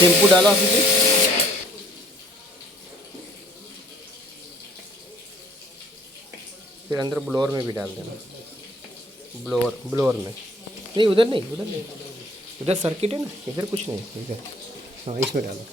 शैम्पू डालो आप इसे। फिर अंदर ब्लोअर में भी डाल देना। ब्लोअर ब्लोअर में नहीं, उधर नहीं, उधर नहीं, उधर सर्किट है ना, इधर कुछ नहीं, इधर हाँ इसमें डालो।